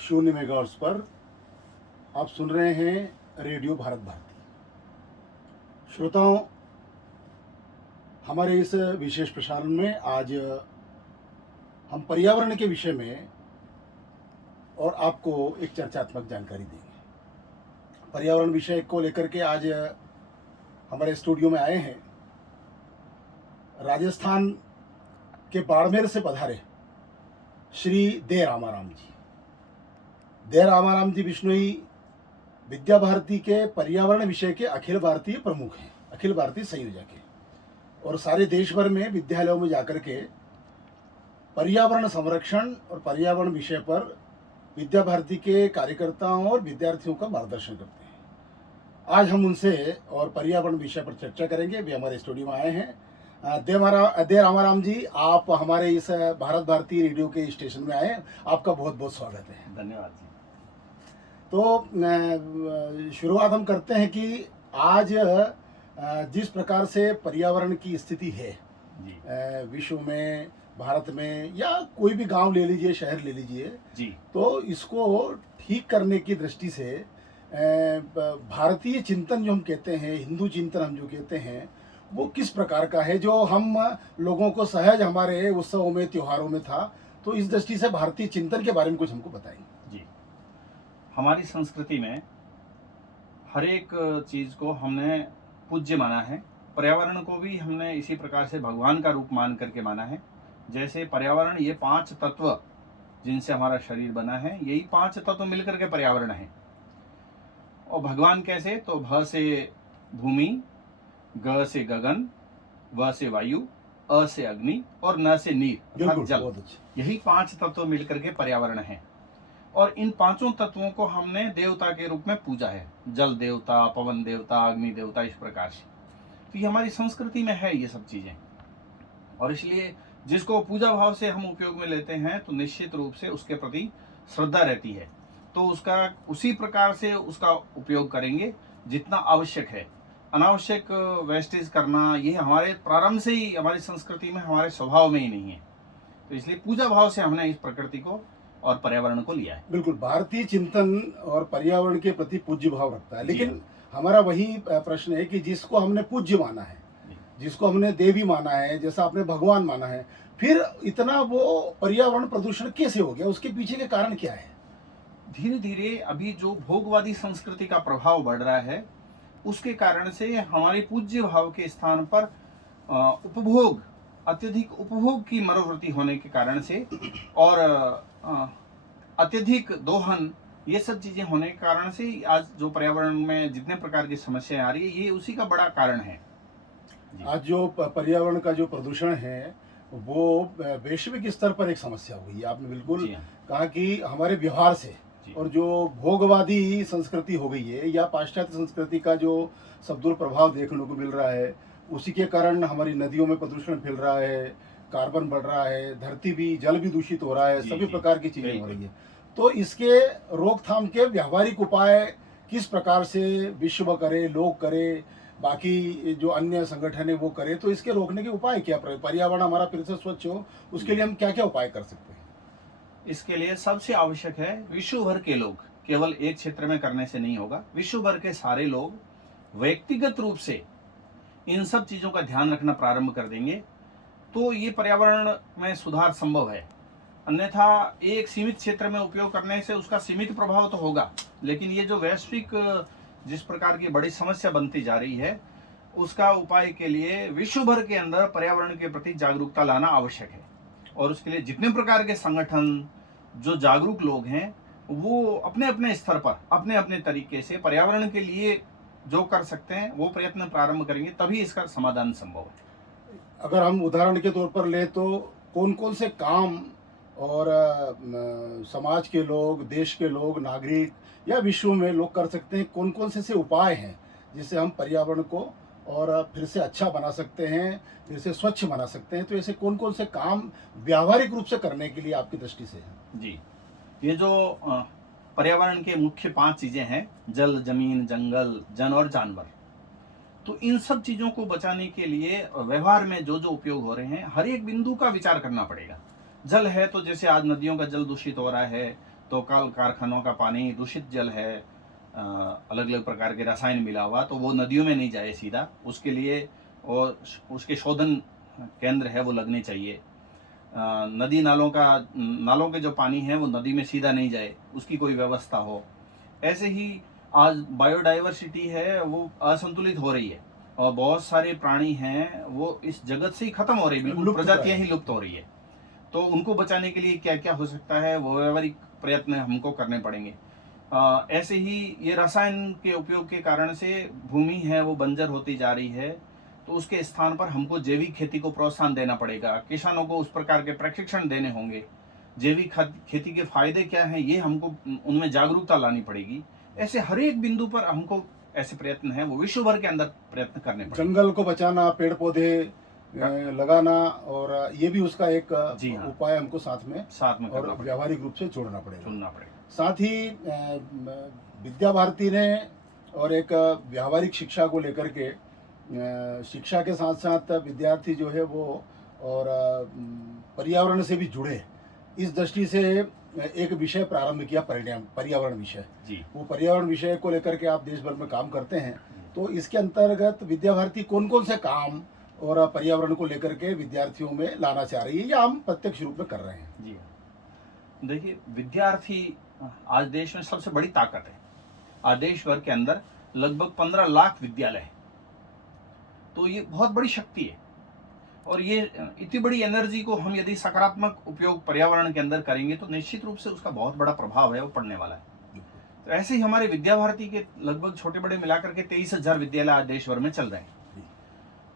शून्य मेगाहर्ट्ज़ पर आप सुन रहे हैं रेडियो भारत भारती। श्रोताओं, हमारे इस विशेष प्रसारण में आज हम पर्यावरण के विषय में और आपको एक चर्चात्मक जानकारी देंगे। पर्यावरण विषय को लेकर के आज हमारे स्टूडियो में आए हैं राजस्थान के बाड़मेर से पधारे श्री दे रामाराम जी। दे रामाराम जी बिश्नोई विद्या भारती के पर्यावरण विषय के अखिल भारतीय प्रमुख हैं, अखिल भारतीय संयोजक हैं, और सारे देश भर में विद्यालयों में जाकर के पर्यावरण संरक्षण और पर्यावरण विषय पर विद्या भारती के कार्यकर्ताओं और विद्यार्थियों का मार्गदर्शन करते हैं। आज हम उनसे और पर्यावरण विषय पर चर्चा करेंगे। वे हमारे स्टूडियो में आए हैं। दे रामाराम जी, आप हमारे इस भारत भारती रेडियो के स्टेशन में आए, आपका बहुत बहुत स्वागत है। धन्यवाद जी। तो शुरुआत हम करते हैं कि आज जिस प्रकार से पर्यावरण की स्थिति है जी विश्व में, भारत में, या कोई भी गांव ले लीजिए, शहर ले लीजिए जी तो इसको ठीक करने की दृष्टि से भारतीय चिंतन जो हम कहते हैं, हिंदू चिंतन हम जो कहते हैं, वो किस प्रकार का है, जो हम लोगों को सहज हमारे उत्सवों में, त्योहारों में था। तो इस दृष्टि से भारतीय चिंतन के बारे में कुछ हमको बताएंगे। जी हमारी संस्कृति में हर एक चीज को हमने पूज्य माना है। पर्यावरण को भी हमने इसी प्रकार से भगवान का रूप मान करके माना है। जैसे पर्यावरण, ये 5 तत्व जिनसे हमारा शरीर बना है, यही 5 तत्व मिलकर के पर्यावरण है। और भगवान कैसे? तो भ से भूमि, ग से गगन, व से वायु, अ से अग्नि और न से नीर अर्थात जल। बहुत अच्छा। यही 5 तत्व मिलकर के पर्यावरण है। और इन 5 तत्वों को हमने देवता के रूप में पूजा है। जल देवता, पवन देवता, अग्नि देवता, इस प्रकार से। तो ये हमारी संस्कृति में है ये सब चीजें। और इसलिए जिसको पूजा भाव से हम उपयोग में लेते हैं तो निश्चित रूप से उसके प्रति श्रद्धा रहती है, तो उसका उसी प्रकार से उसका उपयोग करेंगे जितना आवश्यक है। अनावश्यक वेस्टेज करना ये हमारे प्रारंभ से ही, हमारी संस्कृति में, हमारे स्वभाव में ही नहीं है। तो इसलिए पूजा भाव से हमने इस प्रकृति को और पर्यावरण को लिया है। बिल्कुल, भारतीय चिंतन और पर्यावरण के प्रति पूज्य भाव रखता है। लेकिन हमारा वही प्रश्न है कि जिसको हमने पूज्य माना है, जिसको हमने देवी माना है, जैसा आपने भगवान माना है, फिर इतना वो पर्यावरण प्रदूषण कैसे हो गया? उसके पीछे के कारण क्या है? धीरे धीरे अभी जो भोगवादी संस्कृति का प्रभाव बढ़ रहा है, उसके कारण से हमारे पूज्य भाव के स्थान पर उपभोग, अत्यधिक उपभोग की मनोवृत्ति होने के कारण से और अत्यधिक दोहन, ये सब चीजें होने के कारण से आज जो पर्यावरण में जितने प्रकार की समस्याएं आ रही है, ये उसी का बड़ा कारण है। आज जो पर्यावरण का जो प्रदूषण है वो वैश्विक स्तर पर एक समस्या हुई है। आपने बिल्कुल कहा कि हमारे व्यवहार से, और जो भोगवादी संस्कृति हो गई है या पाश्चात्य संस्कृति का जो सब दुष्प्रभाव देखने को मिल रहा है, उसी के कारण हमारी नदियों में प्रदूषण फैल रहा है, कार्बन बढ़ रहा है, धरती भी, जल भी दूषित हो रहा है, सभी प्रकार की चीजें हो रही है। तो इसके रोकथाम के व्यावहारिक उपाय किस प्रकार से विश्व करे, लोग करे, बाकी जो अन्य संगठन है वो करे, तो इसके रोकने के उपाय क्या? पर्यावरण हमारा फिर से स्वच्छ हो, उसके लिए हम क्या क्या उपाय कर सकते हैं? इसके लिए सबसे आवश्यक है विश्व भर के लोग, केवल एक क्षेत्र में करने से नहीं होगा। विश्व भर के सारे लोग व्यक्तिगत रूप से इन सब चीजों का ध्यान रखना प्रारंभ कर देंगे तो ये पर्यावरण में सुधार संभव है। अन्यथा एक सीमित क्षेत्र में उपयोग करने से उसका सीमित प्रभाव तो होगा, लेकिन ये जो वैश्विक जिस प्रकार की बड़ी समस्या बनती जा रही है, उसका उपाय के लिए विश्व भर के अंदर पर्यावरण के प्रति जागरूकता लाना आवश्यक है। और उसके लिए जितने प्रकार के संगठन, जो जागरूक लोग हैं, वो अपने अपने स्तर पर, अपने अपने तरीके से पर्यावरण के लिए जो कर सकते हैं वो प्रयत्न प्रारंभ करेंगे, तभी इसका समाधान संभव है। अगर हम उदाहरण के तौर पर ले तो कौन कौन से काम और समाज के लोग, देश के लोग, नागरिक या विश्व में लोग कर सकते हैं? कौन कौन से उपाय हैं जिससे हम पर्यावरण को और फिर से अच्छा बना सकते हैं, फिर से स्वच्छ बना सकते हैं? तो ऐसे कौन कौन से काम व्यावहारिक रूप से करने के लिए आपकी दृष्टि से है? जी, ये जो पर्यावरण के मुख्य 5 चीजें हैं, जल, जमीन, जंगल, जन और जानवर, तो इन सब चीजों को बचाने के लिए व्यवहार में जो जो उपयोग हो रहे हैं, हर एक बिंदु का विचार करना पड़ेगा। जल है तो जैसे आज नदियों का जल दूषित हो रहा है, तो कल कारखानों का पानी दूषित जल है, अलग अलग प्रकार के रसायन मिला हुआ, तो वो नदियों में नहीं जाए सीधा, उसके लिए और उसके शोधन केंद्र है वो लगने चाहिए। नदी नालों के जो पानी है वो नदी में सीधा नहीं जाए, उसकी कोई व्यवस्था हो। ऐसे ही आज बायोडाइवर्सिटी है वो असंतुलित हो रही है और बहुत सारे प्राणी हैं वो इस जगत से ही खत्म हो रही है, बिल्कुल प्रजातियां ही लुप्त हो रही है। तो उनको बचाने के लिए क्या क्या हो सकता है, वो व्यावहारिक प्रयत्न हमको करने पड़ेंगे। ऐसे ही ये रसायन के उपयोग के कारण से भूमि है वो बंजर होती जा रही है, तो उसके स्थान पर हमको जैविक खेती को प्रोत्साहन देना पड़ेगा, किसानों को उस प्रकार के प्रशिक्षण देने होंगे। जैविक खेती के फायदे क्या हैं ये हमको उनमें जागरूकता लानी पड़ेगी। ऐसे हर एक बिंदु पर हमको ऐसे प्रयत्न है वो विश्व भर के अंदर प्रयत्न करने पड़ेंगे। जंगल को बचाना, पेड़ पौधे लगाना, और ये भी उसका एक जी हाँ, उपाय हमको साथ में करना और पड़ेगा, व्यावहारिक रूप से जोड़ना पड़ेगा। चुनना पड़ेगा। साथ ही विद्या भारती ने और एक व्यावहारिक शिक्षा को लेकर के शिक्षा के साथ साथ विद्यार्थी जो है वो और पर्यावरण से भी जुड़े, इस दृष्टि से एक विषय प्रारंभ किया, पर्यावरण विषय। जी। वो पर्यावरण विषय को लेकर के आप देश भर में काम करते हैं, तो इसके अंतर्गत विद्या भारती कौन कौन से काम और पर्यावरण को लेकर के विद्यार्थियों में लाना चाह रही है या हम प्रत्यक्ष रूप में कर रहे हैं? जी, देखिए विद्यार्थी आज देश में सबसे बड़ी ताकत है। आज देश भर के अंदर लगभग 15 लाख विद्यालय है, तो ये बहुत बड़ी शक्ति है। और ये इतनी बड़ी एनर्जी को हम यदि सकारात्मक उपयोग पर्यावरण के अंदर करेंगे तो निश्चित रूप से उसका बहुत बड़ा प्रभाव है वो पड़ने वाला है। तो ऐसे ही हमारे विद्या भारती के लगभग छोटे बड़े मिलाकर के 23,000 विद्यालय आज देश भर में चल रहे हैं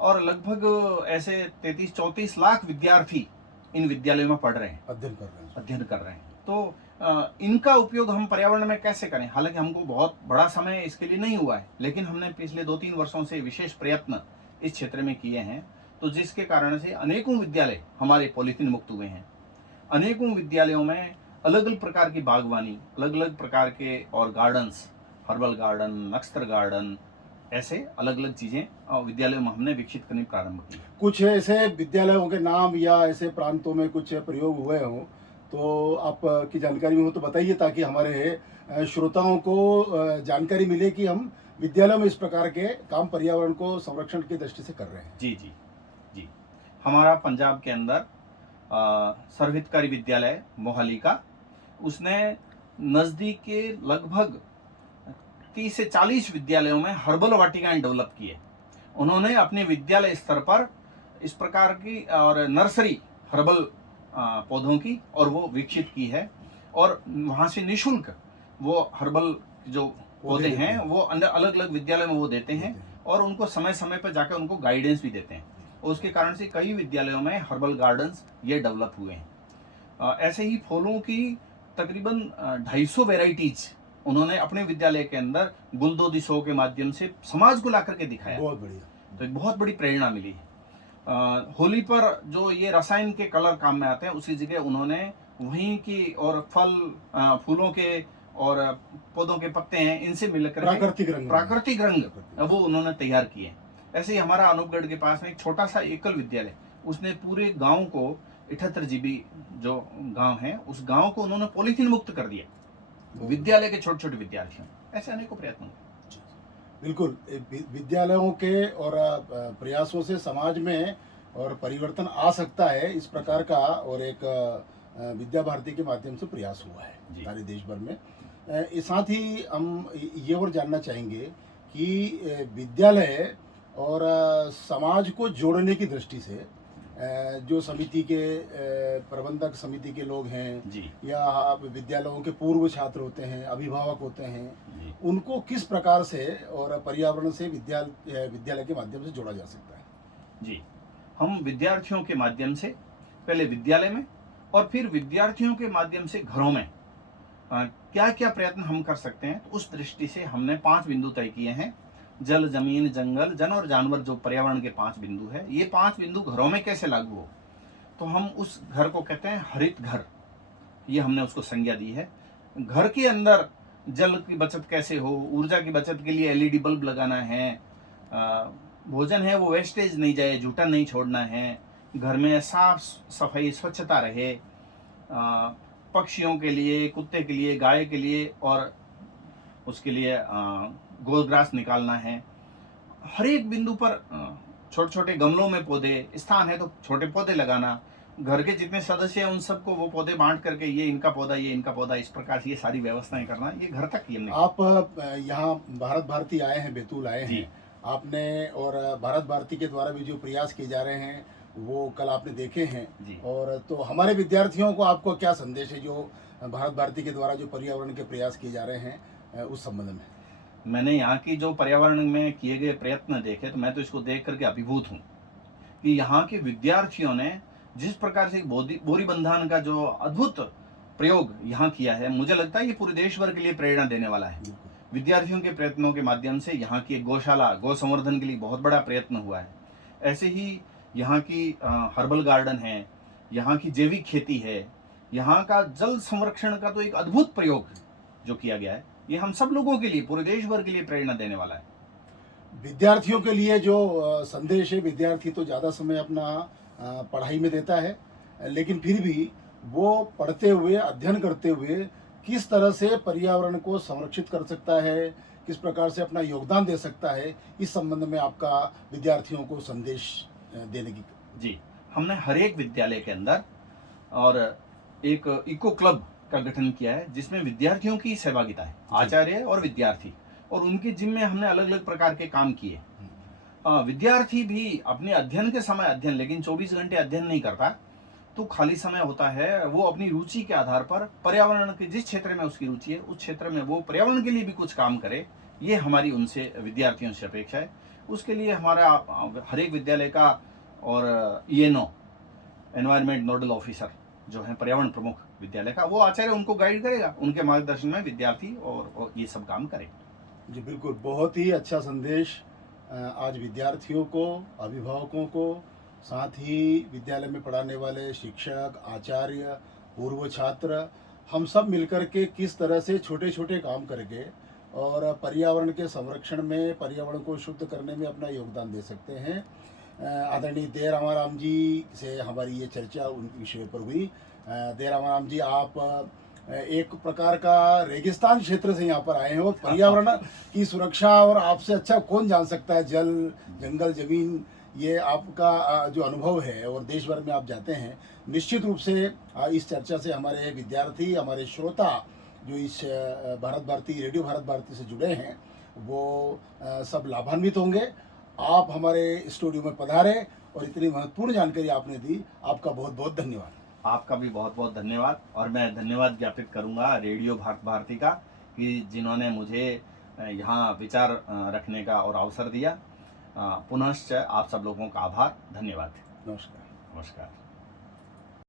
और लगभग ऐसे 33-34 लाख विद्यार्थी इन विद्यालयों में पढ़ रहे हैं, अध्ययन कर रहे हैं। तो इनका उपयोग हम पर्यावरण में कैसे करें? हालांकि हमको बहुत बड़ा समय इसके लिए नहीं हुआ है, लेकिन हमने पिछले 2-3 वर्षों से विशेष प्रयत्न इस क्षेत्र में किए हैं, तो जिसके कारण से अनेकों विद्यालय हमारे पॉलीथीन मुक्त हुए हैं। अनेकों विद्यालयों में अलग अलग प्रकार की बागवानी, अलग अलग प्रकार के और गार्डन्स, हर्बल गार्डन, नक्षत्र गार्डन, ऐसे अलग अलग चीजें विद्यालयों में हमने विकसित करनी प्रारंभ की। कुछ ऐसे विद्यालयों के नाम या ऐसे प्रांतों में कुछ प्रयोग हुए हों तो आपकी जानकारी में हो तो बताइए, ताकि हमारे श्रोताओं को जानकारी मिले कि हम विद्यालयों में इस प्रकार के काम पर्यावरण को संरक्षण की दृष्टि से कर रहे हैं। जी जी जी, हमारा पंजाब के अंदर सर्वहितकारी विद्यालय मोहाली का, उसने नजदीक के लगभग 30 से 40 विद्यालयों में हर्बल वाटिकाएं डेवलप की है। उन्होंने अपने विद्यालय स्तर पर इस प्रकार की और नर्सरी हर्बल पौधों की और वो विकसित की है और वहाँ से निःशुल्क वो हर्बल जो पौधे हैं वो अलग अलग विद्यालय में वो देते हैं और उनको समय समय पर जाकर उनको गाइडेंस भी देते हैं। उसके कारण से कई विद्यालयों में हर्बल गार्डन्स ये डेवलप हुए हैं। ऐसे ही फूलों की तकरीबन 250 वेराइटीज उन्होंने अपने विद्यालय के अंदर गुलदोदी शो के माध्यम से समाज को ला करके दिखाया। बहुत बढ़िया। तो एक बहुत बड़ी प्रेरणा मिली। होली पर जो ये रसायन के कलर काम में आते हैं उसी जगह उन्होंने वहीं की और फल फूलों के और पौधों के पत्ते हैं इनसे मिलकर प्राकृतिक रंग वो उन्होंने तैयार किए। ऐसे ही हमारा अनूपगढ़ के पास में एक छोटा सा एकल विद्यालय, उसने पूरे गांव को 78 जीबी जो गांव है उस गांव को उन्होंने पॉलीथीन मुक्त कर दिया विद्यालय के छोटे छोटे विद्यार्थियों। ऐसे अनेकों प्रयत्न। बिल्कुल, विद्यालयों के और प्रयासों से समाज में और परिवर्तन आ सकता है, इस प्रकार का और एक विद्या भारती के माध्यम से प्रयास हुआ है सारे देश भर में। साथ ही हम ये और जानना चाहेंगे कि विद्यालय और समाज को जोड़ने की दृष्टि से जो समिति के प्रबंधक समिति के लोग हैं जी। या विद्यालयों के पूर्व छात्र होते हैं, अभिभावक होते हैं, उनको किस प्रकार से और पर्यावरण से विद्यालय के माध्यम से जोड़ा जा सकता है? जी, हम विद्यार्थियों के माध्यम से पहले विद्यालय में और फिर विद्यार्थियों के माध्यम से घरों में क्या क्या प्रयत्न हम कर सकते हैं, तो उस दृष्टि से हमने 5 बिंदु तय किए हैं। जल, जमीन, जंगल, जन और जानवर, जो पर्यावरण के 5 बिंदु है, ये 5 बिंदु घरों में कैसे लागू हो, तो हम उस घर को कहते हैं हरित घर। ये हमने उसको संज्ञा दी है। घर के अंदर जल की बचत कैसे हो, ऊर्जा की बचत के लिए एलईडी बल्ब लगाना है, भोजन है वो वेस्टेज नहीं जाए, जूठा नहीं छोड़ना है, घर में साफ सफाई स्वच्छता रहे, पक्षियों के लिए, कुत्ते के लिए, गाय के लिए और उसके लिए गोग्रास निकालना है। हर एक बिंदु पर छोटे छोटे गमलों में पौधे, स्थान है तो छोटे पौधे लगाना, घर के जितने सदस्य हैं उन सबको वो पौधे बांट करके ये इनका पौधा, ये इनका पौधा, इस प्रकार से ये सारी व्यवस्थाएं करना, ये घर तक ही हमने। आप यहाँ भारत भारती आए हैं, बैतूल आए जी। हैं आपने, और भारत भारती के द्वारा भी जो प्रयास किए जा रहे हैं वो कल आपने देखे हैं जी। और तो हमारे विद्यार्थियों को आपको क्या संदेश है जो भारत भारती के द्वारा जो पर्यावरण के प्रयास किए जा रहे हैं उस संबंध में? मैंने यहाँ की जो पर्यावरण में किए गए प्रयत्न देखे तो मैं तो इसको देख करके अभिभूत हूँ कि यहाँ के विद्यार्थियों ने जिस प्रकार से बोरी बंधन का जो अद्भुत प्रयोग यहाँ किया है, मुझे लगता है ये पूरे देश भर के लिए प्रेरणा देने वाला है। विद्यार्थियों के प्रयत्नों के माध्यम से यहाँ की एक गौशाला, गौ संवर्धन के लिए बहुत बड़ा प्रयत्न हुआ है। ऐसे ही यहाँ की हर्बल गार्डन है, यहाँ की जैविक खेती है, यहाँ का जल संरक्षण का तो एक अद्भुत प्रयोग जो किया गया है, ये हम सब लोगों के लिए, पूरे देश भर के लिए प्रेरणा देने वाला है। विद्यार्थियों के लिए जो संदेश है, विद्यार्थी तो ज़्यादा समय अपना पढ़ाई में देता है, लेकिन फिर भी वो पढ़ते हुए, अध्ययन करते हुए किस तरह से पर्यावरण को संरक्षित कर सकता है, किस प्रकार से अपना योगदान दे सकता है, इस संबंध में आपका विद्यार्थियों को संदेश देने की। जी, हमने हर एक विद्यालय के अंदर और एक इको क्लब का गठन किया है जिसमें विद्यार्थियों की सहभागिता है, आचार्य और विद्यार्थी, और उनके जिम्मे हमने अलग अलग प्रकार के काम किए। विद्यार्थी भी अपने अध्ययन के समय अध्ययन, लेकिन 24 घंटे अध्ययन नहीं करता, तो खाली समय होता है वो अपनी रुचि के आधार पर पर्यावरण के जिस क्षेत्र में उसकी रुचि है उस क्षेत्र में वो पर्यावरण के लिए भी कुछ काम करे, ये हमारी उनसे, विद्यार्थियों से अपेक्षा है। उसके लिए हमारा हर एक विद्यालय का और ENO, एनवायरमेंट नोडल ऑफिसर जो है पर्यावरण प्रमुख विद्यालय का, वो आचार्य उनको गाइड करेगा, उनके मार्गदर्शन में विद्यार्थी और ये सब काम करें। जी बिल्कुल, बहुत ही अच्छा संदेश आज विद्यार्थियों को, अभिभावकों को, साथ ही विद्यालय में पढ़ाने वाले शिक्षक, आचार्य, पूर्व छात्र, हम सब मिलकर के किस तरह से छोटे छोटे काम करके और पर्यावरण के संरक्षण में, पर्यावरण को शुद्ध करने में अपना योगदान दे सकते हैं। आदरणीय दे रामाराम जी से हमारी ये चर्चा उन विषय पर हुई। दे रामाराम जी, आप एक प्रकार का रेगिस्तान क्षेत्र से यहाँ पर आए हैं और पर्यावरण की सुरक्षा और आपसे अच्छा कौन जान सकता है, जल, जंगल, जमीन, ये आपका जो अनुभव है और देश भर में आप जाते हैं, निश्चित रूप से इस चर्चा से हमारे विद्यार्थी, हमारे श्रोता जो इस भारत भारती, रेडियो भारत भारती से जुड़े हैं, वो सब लाभान्वित होंगे। आप हमारे स्टूडियो में पधारे और इतनी महत्वपूर्ण जानकारी आपने दी, आपका बहुत बहुत धन्यवाद। आपका भी बहुत बहुत धन्यवाद, और मैं धन्यवाद ज्ञापित करूंगा रेडियो भारत भारती का कि जिन्होंने मुझे यहाँ विचार रखने का और अवसर दिया। पुनश्च आप सब लोगों का आभार, धन्यवाद। नमस्कार। नमस्कार।